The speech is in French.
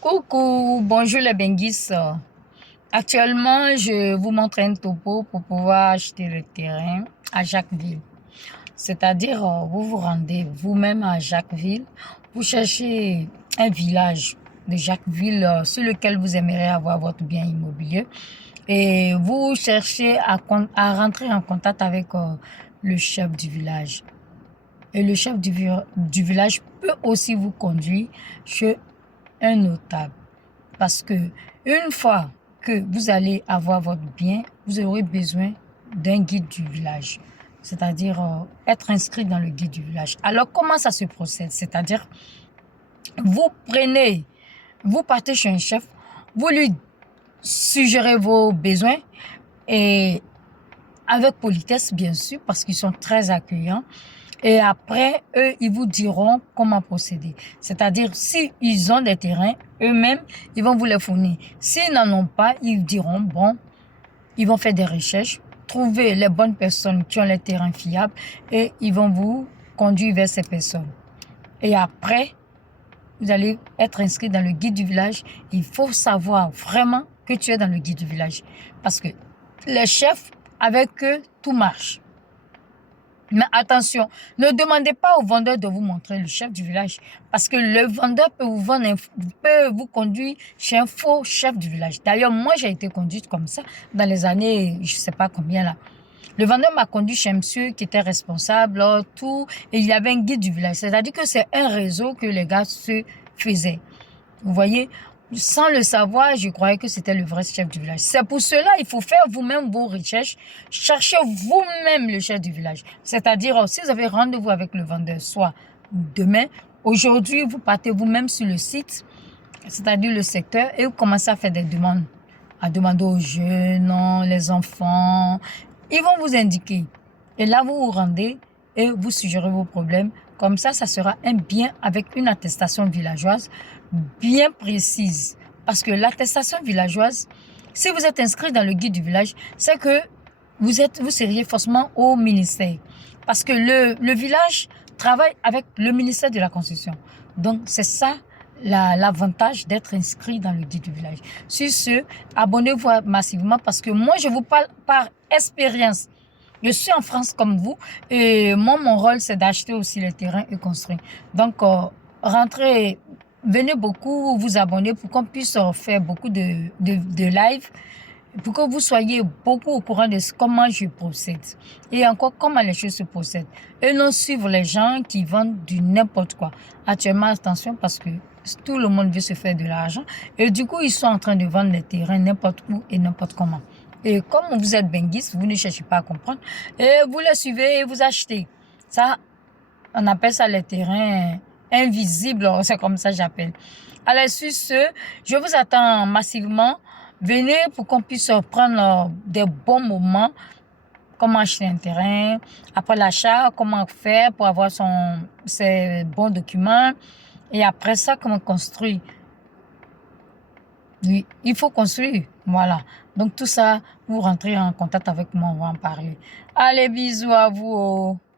Coucou, bonjour les Benguis. Actuellement, je vous montre un topo pour pouvoir acheter le terrain à Jacquesville. C'est-à-dire, vous vous rendez vous-même à Jacquesville, vous cherchez un village de Jacquesville sur lequel vous aimeriez avoir votre bien immobilier et vous cherchez à rentrer en contact avec le chef du village. Et le chef du village peut aussi vous conduire chez un notable. Parce que une fois que vous allez avoir votre bien, vous aurez besoin d'un guide du village, c'est-à-dire être inscrit dans le guide du village. Alors, comment ça se procède? C'est-à-dire, vous partez chez un chef, vous lui suggérez vos besoins et avec politesse, bien sûr, parce qu'ils sont très accueillants. Et après, eux, ils vous diront comment procéder. C'est-à-dire, s'ils ont des terrains, eux-mêmes, ils vont vous les fournir. S'ils n'en ont pas, ils diront, bon, ils vont faire des recherches, trouver les bonnes personnes qui ont les terrains fiables et ils vont vous conduire vers ces personnes. Et après, vous allez être inscrit dans le guide du village. Il faut savoir vraiment que tu es dans le guide du village. Parce que les chefs, avec eux, tout marche. Mais attention, ne demandez pas au vendeur de vous montrer le chef du village. Parce que le vendeur peut vous conduire chez un faux chef du village. D'ailleurs, moi, j'ai été conduite comme ça dans les années, je ne sais pas combien là. Le vendeur m'a conduit chez un monsieur qui était responsable, tout, et il y avait un guide du village. C'est-à-dire que c'est un réseau que les gars se faisaient. Vous voyez, sans le savoir, je croyais que c'était le vrai chef du village. C'est pour cela il faut faire vous-même vos recherches. Cherchez vous-même le chef du village. C'est-à-dire, si vous avez rendez-vous avec le vendeur, soit demain, aujourd'hui, vous partez vous-même sur le site, c'est-à-dire le secteur, et vous commencez à faire des demandes. À demander aux jeunes, les enfants. Ils vont vous indiquer. Et là, vous vous rendez et vous suggérez vos problèmes. Comme ça sera un bien avec une attestation villageoise bien précise. Parce que l'attestation villageoise, si vous êtes inscrit dans le guide du village, c'est que vous seriez forcément au ministère. Parce que le village travaille avec le ministère de la Construction. Donc, c'est ça l'avantage d'être inscrit dans le guide du village. Sur ce, abonnez-vous massivement parce que moi, je vous parle par expérience. Je suis en France comme vous et moi, mon rôle, c'est d'acheter aussi les terrains et construire. Donc, rentrez, venez beaucoup vous abonner pour qu'on puisse faire beaucoup de live, pour que vous soyez beaucoup au courant de comment je procède et encore comment les choses se procèdent. Et non suivre les gens qui vendent du n'importe quoi. Actuellement, attention parce que tout le monde veut se faire de l'argent et du coup, ils sont en train de vendre les terrains n'importe où et n'importe comment. Et comme vous êtes benguiste, vous ne cherchez pas à comprendre et vous les suivez et vous achetez. Ça, on appelle ça les terrains invisibles, c'est comme ça que j'appelle. Alors sur ce, je vous attends massivement. Venez pour qu'on puisse prendre des bons moments. Comment acheter un terrain. Après l'achat, comment faire pour avoir ses bons documents. Et après ça, comment construire. Oui, il faut construire. Voilà. Donc tout ça, vous rentrez en contact avec moi, on va en parler. Allez, bisous à vous.